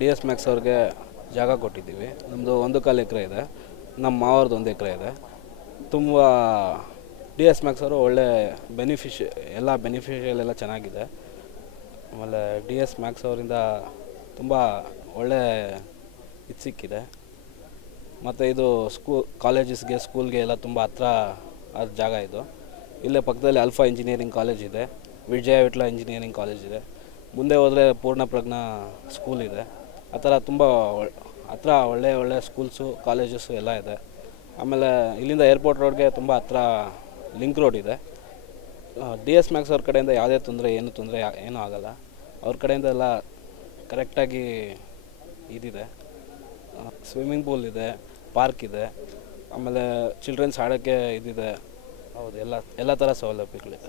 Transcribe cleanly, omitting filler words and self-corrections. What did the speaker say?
D S Max ಅವ್ರಿಗೆ ಜಾಗ ಕೊಟ್ಟಿದ್ದೀವಿ. ನಮ್ಮದು 1.25 ಎಕರೆ ಇದೆ, ನಮ್ಮ ಮಾವರದ್ದು 1 ಎಕರೆ ಇದೆ. ತುಂಬ ಡಿ ಎಸ್ ಮ್ಯಾಕ್ಸ್ ಅವರು ಒಳ್ಳೆ ಎಲ್ಲ ಬೆನಿಫಿಷಿಯಲ್ ಎಲ್ಲ ಚೆನ್ನಾಗಿದೆ. ಆಮೇಲೆ ಡಿ ಎಸ್ ಮ್ಯಾಕ್ಸ್ ಅವರಿಂದ ತುಂಬ ಒಳ್ಳೆ ಇದು ಸಿಕ್ಕಿದೆ. ಮತ್ತು ಇದು ಕಾಲೇಜಸ್ಗೆ ಸ್ಕೂಲ್ಗೆ ಎಲ್ಲ ತುಂಬ ಹತ್ರ ಆದ ಜಾಗ ಇದು. ಇಲ್ಲೇ ಪಕ್ಕದಲ್ಲಿ ಆಲ್ಫಾ ಇಂಜಿನಿಯರಿಂಗ್ ಕಾಲೇಜ್ ಇದೆ, ವಿಜಯ ವಿಟ್ಲ ಇಂಜಿನಿಯರಿಂಗ್ ಕಾಲೇಜ್ ಇದೆ, ಮುಂದೆ ಹೋದರೆ ಪೂರ್ಣಪ್ರಜ್ಞಾ ಸ್ಕೂಲ್ ಇದೆ. ಆ ಥರ ತುಂಬ ಹತ್ರ ಒಳ್ಳೆ ಸ್ಕೂಲ್ಸು ಕಾಲೇಜಸ್ಸು ಎಲ್ಲ ಇದೆ. ಆಮೇಲೆ ಇಲ್ಲಿಂದ ಏರ್ಪೋರ್ಟ್ ರೋಡ್ಗೆ ತುಂಬ ಹತ್ರ ಲಿಂಕ್ ರೋಡ್ ಇದೆ. ಡಿ ಎಸ್ ಮ್ಯಾಕ್ಸ್ ಅವ್ರ ಕಡೆಯಿಂದ ಯಾವುದೇ ತೊಂದರೆ ಏನೂ ಆಗೋಲ್ಲ. ಅವ್ರ ಕಡೆಯಿಂದ ಎಲ್ಲ ಕರೆಕ್ಟಾಗಿ ಇದಿದೆ. ಸ್ವಿಮ್ಮಿಂಗ್ ಪೂಲ್ ಇದೆ, ಪಾರ್ಕ್ ಇದೆ, ಆಮೇಲೆ ಚಿಲ್ಡ್ರನ್ಸ್ ಆಡೋಕ್ಕೆ ಇದಿದೆ. ಹೌದು, ಎಲ್ಲ ಥರ ಸೌಲಭ್ಯಗಳಿದೆ.